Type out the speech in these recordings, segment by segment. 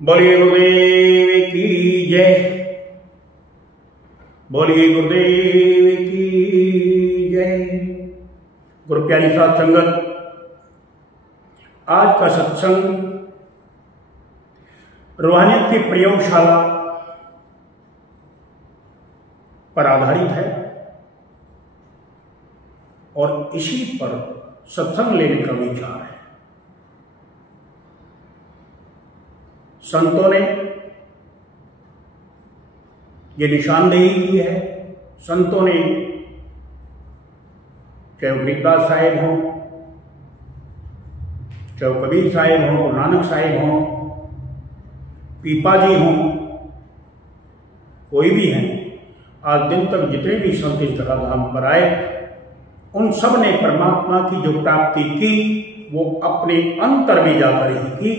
बोलिए गुरुदेव की जय। बोलिए गुरुदेव की जय। गुरु प्यारी साध संगत, आज का सत्संग रूहानियत की प्रयोगशाला पर आधारित है और इसी पर सत्संग लेने का विचार है। संतों ने ये निशानदेही की है। संतों ने, चाहे वो गरीबदास साहेब हों, चाहे वो कबीर साहेब हों, गुरु नानक साहेब हों, पीपा जी हों, कोई भी हैं, आज दिन तक जितने भी संत इस धराधाम पर आए, उन सब ने परमात्मा की जो प्राप्ति की वो अपने अंतर में जाकर ही की।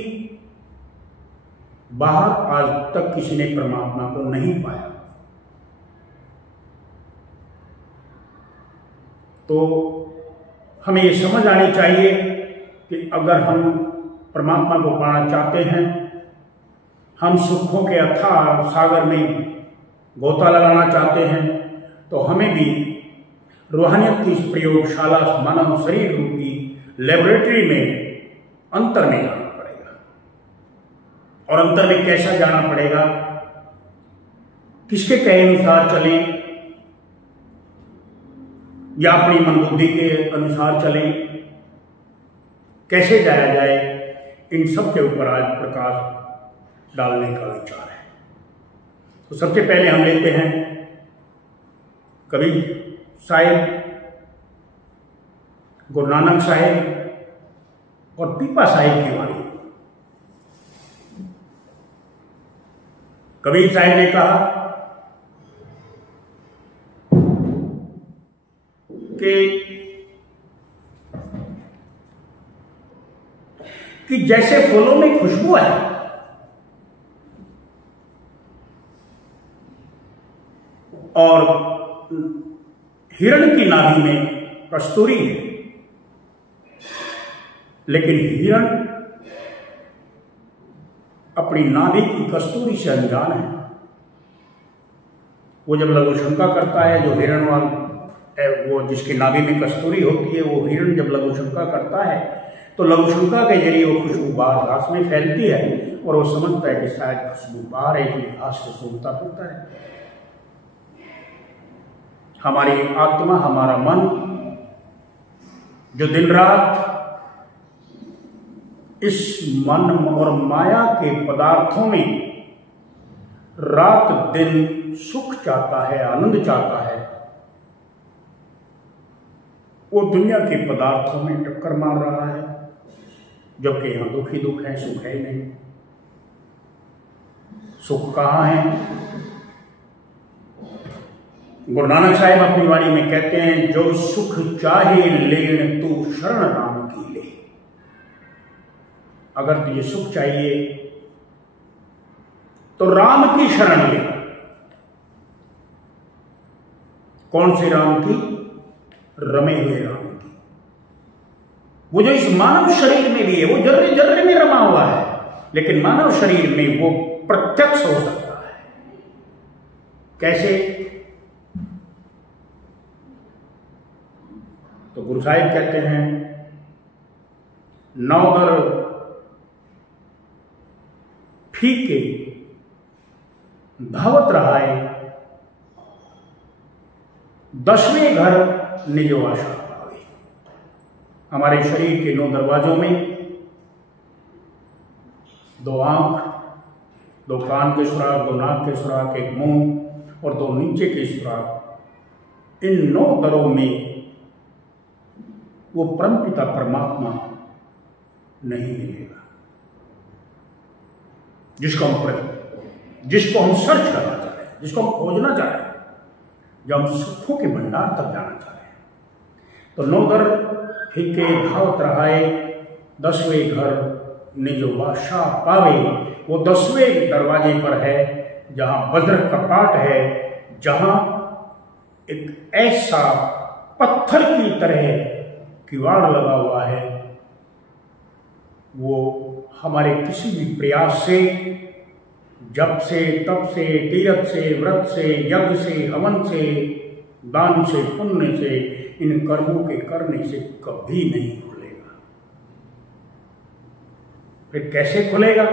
बाहर आज तक किसी ने परमात्मा को नहीं पाया। तो हमें ये समझ आनी चाहिए कि अगर हम परमात्मा को पाना चाहते हैं, हम सुखों के अथाह सागर में गोता लगाना चाहते हैं, तो हमें भी रूहानियत की इस प्रयोगशाला मानव शरीर रूपी लेबोरेटरी में अंतर में जाना पड़ेगा। और अंतर में कैसा जाना पड़ेगा, किसके कहे अनुसार चलें या अपनी मनबुद्धि के अनुसार चलें, कैसे जाया जाए, इन सब के ऊपर आज प्रकाश डालने का विचार है। तो सबसे पहले हम लेते हैं कबीर साहिब, गुरु नानक साहिब और पीपा साहिब की वाणी। कबीर साहिब ने कहा कि जैसे फूलों में खुशबू है, और हिरण की नाभि में कस्तूरी है, लेकिन हिरण अपनी नाभि की कस्तूरी से अनजान है। वो जब लघु शंका करता है, जो हिरणवाल है, वो जिसकी नाभि में कस्तूरी होती है, वो हिरण जब लघु शंका करता है तो लघु शंका के जरिए वो खुशबू बाहर घास में फैलती है और वो समझता है कि शायद खुशबू बाहर है, इसलिए घास को सूंघता फिरता है। हमारी आत्मा, हमारा मन जो दिन रात इस मन और माया के पदार्थों में रात दिन सुख चाहता है, आनंद चाहता है, वो दुनिया के पदार्थों में टक्कर मार रहा है, जबकि यहां दुख ही दुख है, सुख है ही नहीं। सुख कहाँ है? गुरु नानक साहिब अपनी वाणी में कहते हैं, जो सुख चाहे लेन तू शरण राम की ले। अगर तुझे सुख चाहिए तो राम की शरण ले। कौन से राम की? रमे हुए राम की। वो जो इस मानव शरीर में भी है, वो जर्रे जर्रे में रमा हुआ है, लेकिन मानव शरीर में वो प्रत्यक्ष हो सकता है। कैसे? तो गुरु साहिब कहते हैं, नौदर फीके धावत रहा है, 10वें घर निजो आशा पावे। हमारे शरीर के 9 दरवाजों में 2 आंख, 2 कान के सुराख, 2 नाक के सुराख, 1 मुंह और 2 नीचे के सुराख। इन 9 दरों में वो परमपिता परमात्मा नहीं मिलेगा, जिसको हम सर्च करना चाह रहे हैं, जिसको हम खोजना चाह रहे हैं, जब हम सुखों के भंडार तक जाना चाह रहे हैं। तो 9 दर फीके धावत रहाए, 10वें घर निजो बादशाह पावे। वो 10वें दरवाजे पर है जहां वज्र कपाट है, जहां एक ऐसा पत्थर की तरह किवाड़ लगा हुआ है वो हमारे किसी भी प्रयास से, जप से, तप से, तीर्थ से, व्रत से, यज्ञ से, हवन से, दान से, पुण्य से, इन कर्मों के करने से कभी नहीं खुलेगा। फिर कैसे खुलेगा?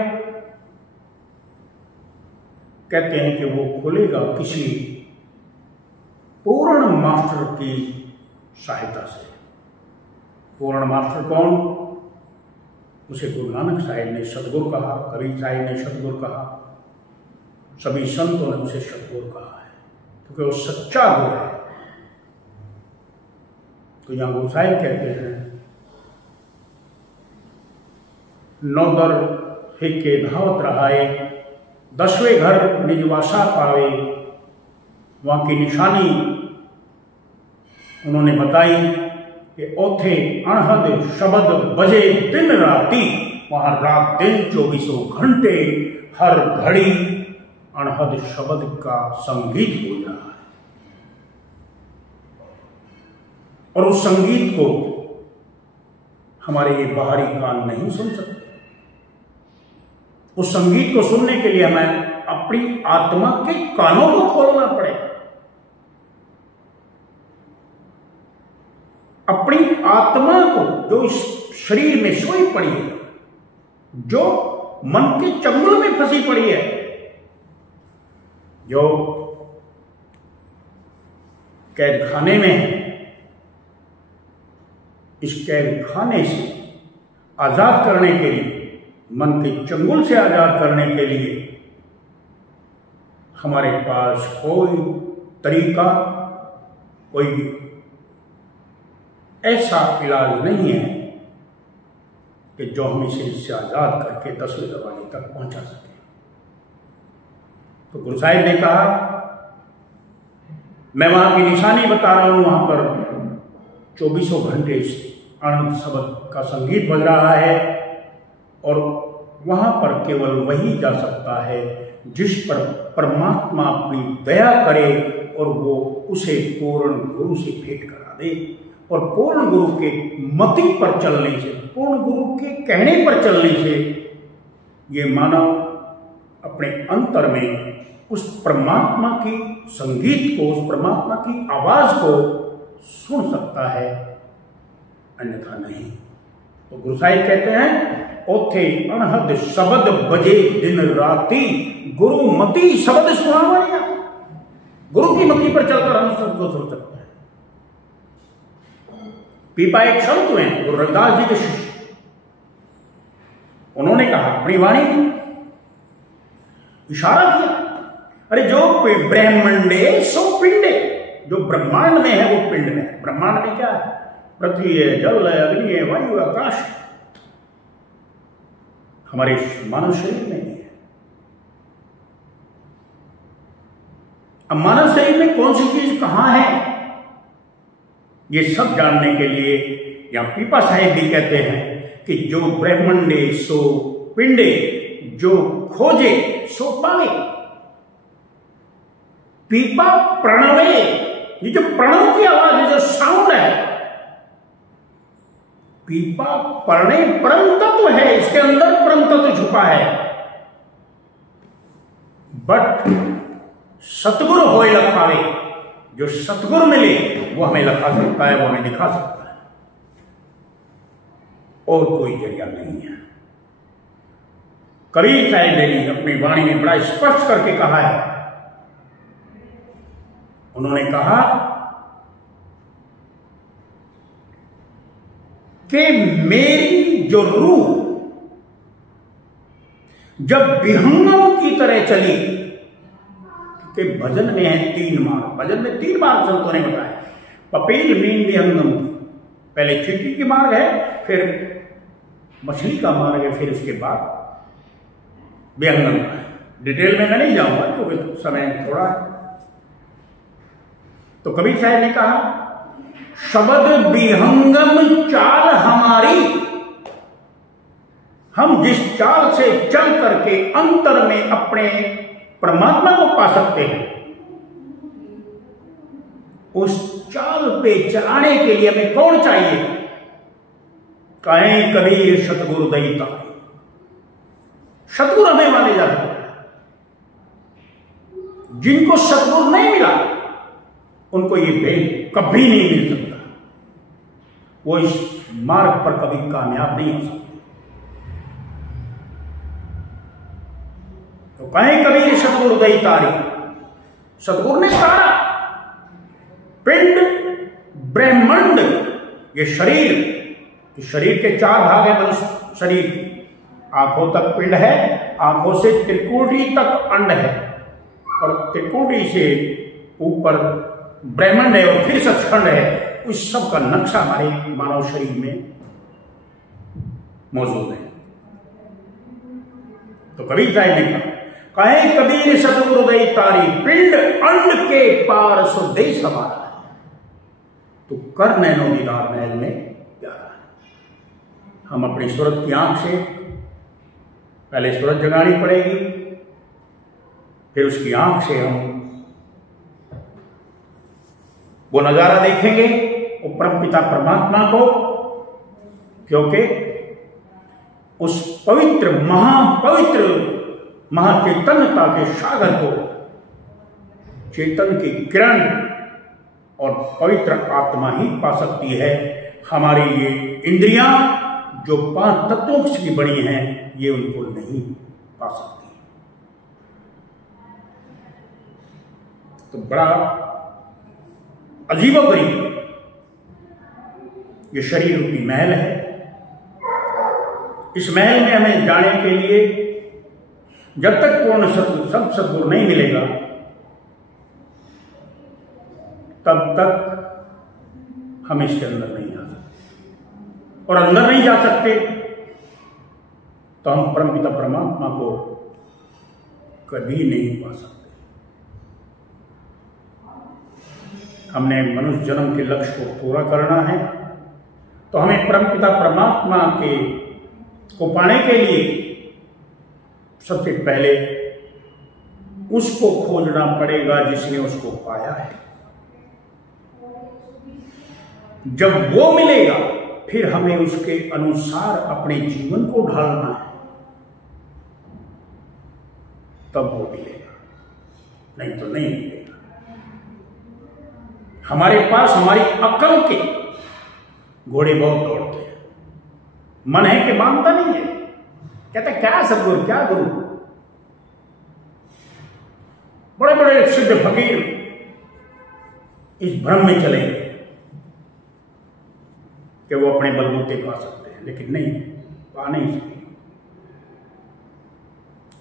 कहते हैं कि वो खुलेगा किसी पूर्ण मास्टर की सहायता से। पूर्ण मास्टर कौन? उसे गुरु नानक साहिब ने सतगुरु कहा, कबीर साहिब ने सतगुरु कहा, सभी संतों ने उसे सतगुरु कहा है, क्योंकि वो सच्चा गुरु है। तो यहां गुरु साहिब कहते हैं, नौदर हिके धावत रहाए, 10वें घर निजवासा पावे। वहां की निशानी उन्होंने बताई कि ओथे अणहद शब्द बजे दिन राती। वहां रात दिन 24 घंटे हर घड़ी अणहद शब्द का संगीत हो रहा है, और उस संगीत को हमारे ये बाहरी कान नहीं सुन सकते। उस संगीत को सुनने के लिए हमें अपनी आत्मा के कानों को खोलना पड़ेगा। अपनी आत्मा को, जो इस शरीर में सोई पड़ी है, जो मन के चंगुल में फंसी पड़ी है, जो कैद खाने में है, इस कैद खाने से आजाद करने के लिए, मन के चंगुल से आजाद करने के लिए हमारे पास कोई तरीका, कोई ऐसा इलाज नहीं है कि जो हम इसे इससे आजाद करके 10वें दरवाजे तक पहुंचा सके। तो गुरु साहिब ने कहा, मैं वहां की निशानी बता रहा हूं, वहां पर 24 घंटे अनंत शब्द का संगीत बज रहा है, और वहां पर केवल वही जा सकता है जिस पर परमात्मा अपनी दया करे और वो उसे पूर्ण गुरु से भेंट करा दे। और पूर्ण गुरु के मति पर चलने से, पूर्ण गुरु के कहने पर चलने से ये मानव अपने अंतर में उस परमात्मा की संगीत को, उस परमात्मा की आवाज को सुन सकता है, अन्यथा नहीं। तो गुरु साहिब कहते हैं, ओथे अनहद शब्द बजे दिन राती, गुरु मति शब्द सुनावनिया। गुरु की मति पर चलकर हम सबको सुन सकते हैं। पीपा एक संत हुए, गुरु रविदास जी के शिष्य, उन्होंने कहा अपनी वाणी में इशारा किया, अरे जो ब्रह्मंडे सो पिंडे, जो ब्रह्मांड में है वो पिंड में है। ब्रह्मांड में क्या है? पृथ्वी है, जल है, अग्नि है, वायु है, आकाश है। हमारे मानव शरीर में भी है। अब मानव शरीर में कौन सी चीज कहां है, ये सब जानने के लिए या पीपा साहिब भी कहते हैं कि जो ब्रह्मंडे सो पिंडे, जो खोजे सो पावे। पीपा प्रणवे, ये जो प्रणव की आवाज है, जो साउंड है, पीपा परणे परम तत्व है, इसके अंदर परम तत्व छुपा है। बट सतगुरु होए लखावे, जो सतगुरु मिले वो हमें लखा सकता है, वो हमें दिखा सकता है, और कोई जरिया नहीं है। कबीर साहिब ने भी अपनी वाणी में बड़ा स्पष्ट करके कहा है। उन्होंने कहा कि मेरी जो रूह जब विहंगम की तरह चली, कि भजन में है 3 मार्ग, भजन में 3 मार्ग संतों ने बताया, पपील मीन विहंगम। पहले चींटी की मार्ग है, फिर मछली का मार्ग है, फिर उसके बाद विहंगम का है। डिटेल में मैं नहीं जाऊंगा क्योंकि समय थोड़ा है। तो कबीर साहब ने कहा, शब्द विहंगम चाल हमारी, हम जिस चाल से चल करके अंतर में अपने परमात्मा को पा सकते हैं, उस चाल पे चलाने के लिए हमें कौन चाहिए? कहें कबीर सतगुरु दई तारी। सतगुरु हमें माने जाते हैं। जिनको सतगुरु नहीं मिला उनको ये भेद कभी नहीं मिल सकता, वो इस मार्ग पर कभी कामयाब नहीं हो सकते। तो कहें कबीर सतगुरु दई तारी, सतगुरु ने तारा पिंड ब्रह्मांड, ये शरीर, इस शरीर के 4 भाग है मनुष्य शरीर की। आंखों तक पिंड है, आंखों से त्रिकुटी तक अंड है, और त्रिकुटी से ऊपर ब्रह्मांड है, और फिर सचखंड है। उस सब का नक्शा हमारे मानव शरीर में मौजूद है। तो कबीर साहब ने कहा, कहे कबीर सतगुरु दई तारी, पिंड अंड के पार सो दे सवारा। तो कर नैनो दीदार महल में प्यारा। हम अपनी सूरत की आंख से पहले सूरत जगानी पड़ेगी, फिर उसकी आंख से हम वो नजारा देखेंगे, वो परमपिता परमात्मा को, क्योंकि उस पवित्र महापवित्र महाचैतन्यता के सागर को चेतन की किरण और पवित्र आत्मा ही पा सकती है। हमारी ये इंद्रियां जो 5 तत्वों से बनी हैं, ये उनको नहीं पा सकती। तो बड़ा अजीबोगरीब ये शरीर रूपी महल है। इस महल में हमें जाने के लिए जब तक पूर्ण सतगुरु नहीं मिलेगा, तब तक हम इसके अंदर नहीं जा सकते, और अंदर नहीं जा सकते तो हम परमपिता परमात्मा को कभी नहीं पा सकते। हमने मनुष्य जन्म के लक्ष्य को पूरा करना है, तो हमें परमपिता परमात्मा के को पाने के लिए सबसे पहले उसको खोजना पड़ेगा जिसने उसको पाया है। जब वो मिलेगा, फिर हमें उसके अनुसार अपने जीवन को ढालना है, तब वो मिलेगा, नहीं तो नहीं मिलेगा। हमारे पास हमारी अक्ल के घोड़े बहुत दौड़ते हैं, मन है कि मानता नहीं है, कहता क्या सतगुरु, क्या गुरु। बड़े बड़े सिद्ध फकीर इस भ्रम में चले गए कि वो अपने बलबूते पा सकते हैं, लेकिन नहीं, पा नहीं सके।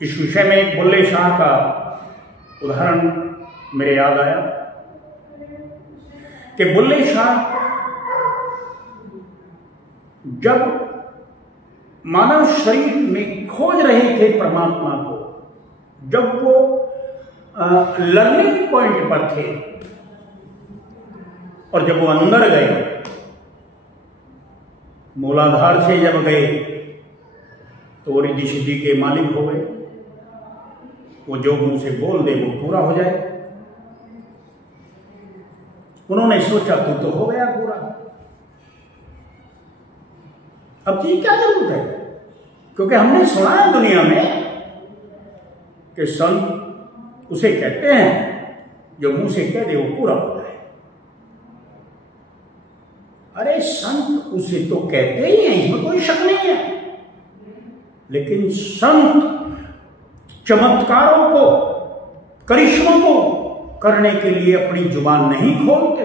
इस विषय में एक बुल्ले शाह का उदाहरण मेरे याद आया कि बुल्ले शाह जब मानव शरीर में खोज रहे थे परमात्मा को, जब वो लर्निंग पॉइंट पर थे, और जब वो अंदर गए, मूलाधार से जब गए, तो वो रिद्धि सिद्धि के मालिक हो गए। वो जो मुंह से बोल दे वो पूरा हो जाए। उन्होंने सोचा तू तो हो गया पूरा, अब की क्या जरूरत है? क्योंकि हमने सुना है दुनिया में कि संत उसे कहते हैं जो मुंह से कह दे वो पूरा हो जाए। अरे संत उसे तो कहते ही हैं, इसमें कोई शक नहीं है, लेकिन संत चमत्कारों को, करिश्मों को करने के लिए अपनी जुबान नहीं खोलते।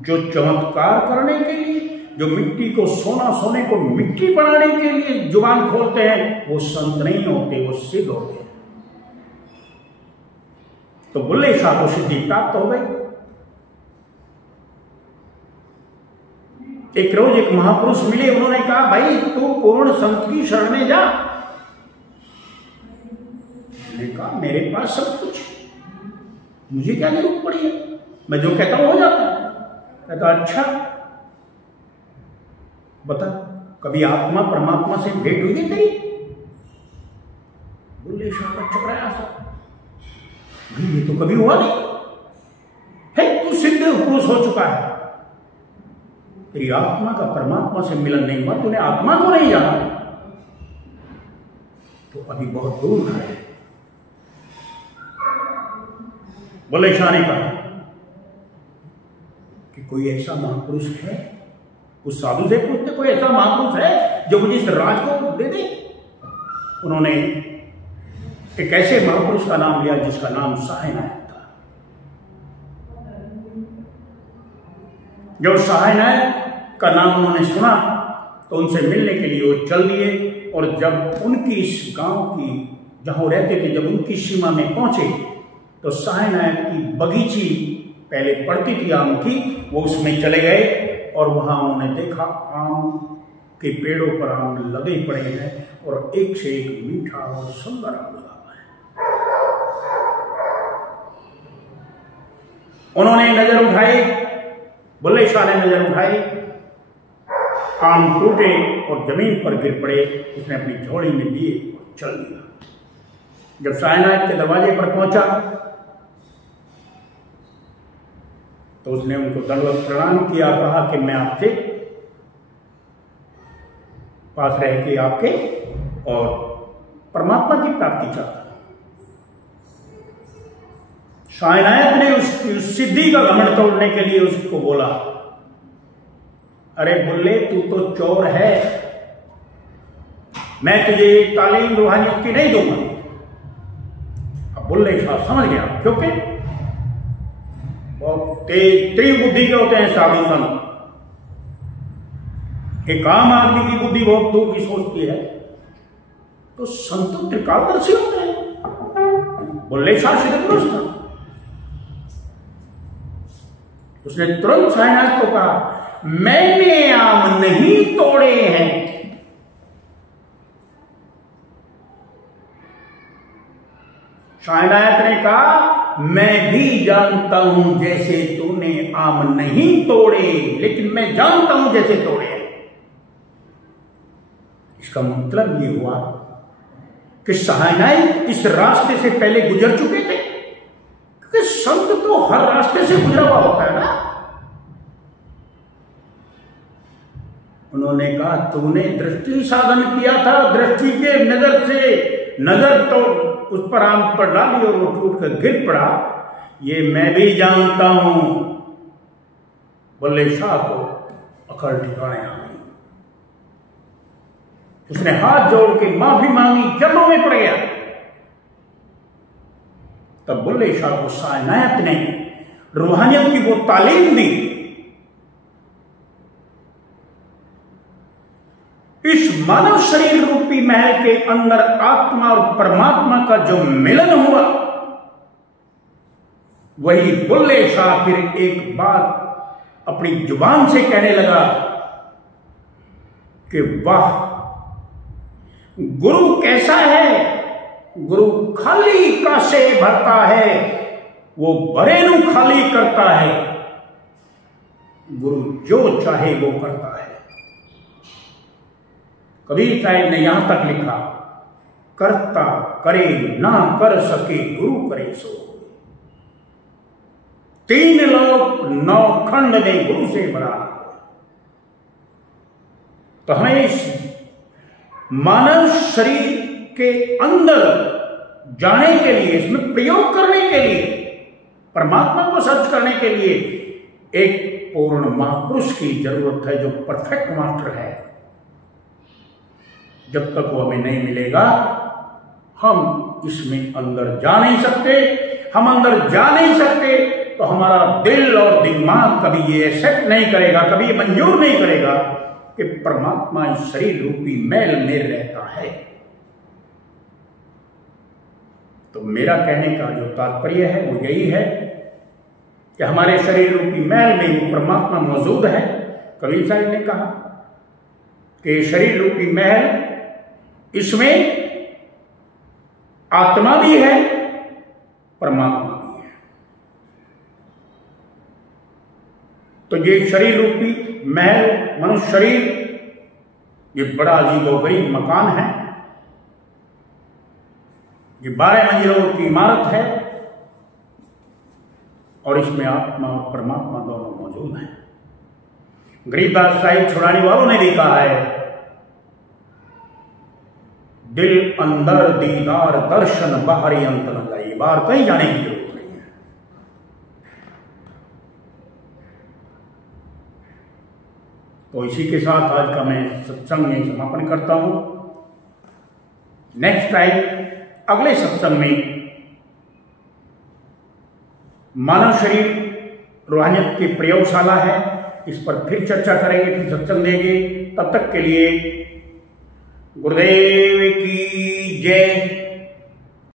जो चमत्कार करने के लिए, जो मिट्टी को सोना, सोने को मिट्टी बनाने के लिए जुबान खोलते हैं, वो संत नहीं होते, वो सिद्ध होते हैं। तो बुल्ले शाह को सिद्धि प्राप्त हो गई। एक रोज एक महापुरुष मिले, उन्होंने कहा भाई तू पूर्ण संत की शरण में जा। उसने कहा मेरे पास सब कुछ, मुझे क्या जरूरत पड़ी है, मैं जो कहता हूं हो जाता है। कहता अच्छा बता, कभी आत्मा परमात्मा से भेंट हुई है तेरी? बुल्ले शाह का चकराया सा, ये तो कभी हुआ नहीं है, तू सिद्ध पुरुष हो चुका है, तेरी आत्मा का परमात्मा से मिलन नहीं हुआ, तूने आत्मा को नहीं जाना, तो अभी बहुत दूर है। बुल्ले शाह ने कहा कि कोई ऐसा महापुरुष है, उस साधु से पूछते कोई ऐसा महापुरुष है जो मुझे इस राज को दे दे। उन्होंने एक ऐसे महापुरुष का नाम लिया जिसका नाम सहाय नायक था। जब सहाय नायक का नाम उन्होंने सुना तो उनसे मिलने के लिए वो चल दिए, और जब उनकी इस गांव की जहां वो रहते थे, जब उनकी सीमा में पहुंचे तो सहाय नायक की बगीची पहले पड़ती थी आम की, वो उसमें चले गए और वहां उन्होंने देखा आम के पेड़ों पर आम लगे पड़े हैं और एक से एक मीठा और सुंदर आम लगा हुआ है। उन्होंने नजर उठाई, बुल्ले शाह ने नजर उठाई, आम टूटे और जमीन पर गिर पड़े। उसने अपनी झोली में लिए और चल दिया। जब सायनाथ के दरवाजे पर पहुंचा तो उसने उनको दंडवत प्रणाम किया, कहा कि मैं आपके पास रह के आपके और परमात्मा की प्राप्ति चाहता हूं। सायनाथ ने उस सिद्धि का घमंड तोड़ने के लिए उसको बोला, अरे बुल्ले तू तो चोर है, मैं तुझे तालीम रूहानियत की नहीं दूंगा। अब बुल्ले शाह समझ गया, क्योंकि बहुत तेज तीव्र बुद्धि के होते हैं साधु संत। एक आम आदमी की बुद्धि बहुत दूर की सोचती है, तो संत त्रिकालदर्शी होते हैं। बुल्ले शाह सिद्ध पुरुष था। उसने तुरंत सायनाथ को कहा, मैंने आम नहीं तोड़े हैं। सायनाथ ने कहा, मैं भी जानता हूं जैसे तूने आम नहीं तोड़े, लेकिन मैं जानता हूं जैसे तोड़े हैं। इसका मतलब ये हुआ कि सायनाथ इस रास्ते से पहले गुजर चुके थे, क्योंकि संत तो हर रास्ते से गुजरा हुआ होता है ना। उन्होंने कहा, तूने दृष्टि साधन किया था, दृष्टि के नजर से नजर तो उस पर आम पर डाली और वो टूट कर गिर पड़ा, ये मैं भी जानता हूं। बुल्ले शाह को अकल ठिकाने आ गई। उसने हाथ जोड़ के माफी मांगी, चरणों में पड़ गया। तब बुल्ले शाह को सायनाथ ने रूहानियत की वो तालीम दी। इस मानव शरीर रूपी महल के अंदर आत्मा और परमात्मा का जो मिलन हुआ, वही बुल्ले शाह फिर एक बात अपनी जुबान से कहने लगा कि वाह, गुरु कैसा है। गुरु खाली कासे भरता है, वो बरेनु खाली करता है। गुरु जो चाहे वो करता है। कबीर साहब ने यहां तक लिखा, करता करे ना कर सके गुरु करे सो। 3 लोक 9 खंड ने गुरु से बना। तो हमें इस मानव शरीर के अंदर जाने के लिए, इसमें प्रयोग करने के लिए, परमात्मा को सर्च करने के लिए एक पूर्ण महापुरुष की जरूरत है, जो परफेक्ट मास्टर है। जब तक वो हमें नहीं मिलेगा, हम इसमें अंदर जा नहीं सकते। हम अंदर जा नहीं सकते तो हमारा दिल और दिमाग कभी ये एक्सेप्ट नहीं करेगा, कभी ये मंजूर नहीं करेगा कि परमात्मा इस शरीर रूपी मैल में रहता है। तो मेरा कहने का जो तात्पर्य है वो यही है कि हमारे शरीर रूपी मैल में वो परमात्मा मौजूद है। कबीर साहब ने कहा कि शरीर रूपी महल, इसमें आत्मा भी है, परमात्मा भी है। तो ये शरीर रूपी महल, मनुष्य शरीर, ये बड़ा अजीबोगरीब मकान है। ये 12 मंजिलों की इमारत है और इसमें आत्मा और परमात्मा दोनों मौजूद हैं। गरीबदास साहिब छुड़ाने वालों ने भी कहा है, दिल अंदर दीदार दर्शन बाहरी अंत न जाइए। बाहर कहीं जाने की जरूरत नहीं है। तो इसी के साथ आज का मैं सत्संग में समापन करता हूं। नेक्स्ट टाइम अगले सत्संग में मानव शरीर रूहानियत की प्रयोगशाला है, इस पर फिर चर्चा करेंगे, फिर सत्संग देंगे। तब तक के लिए गुरुदेव की जय।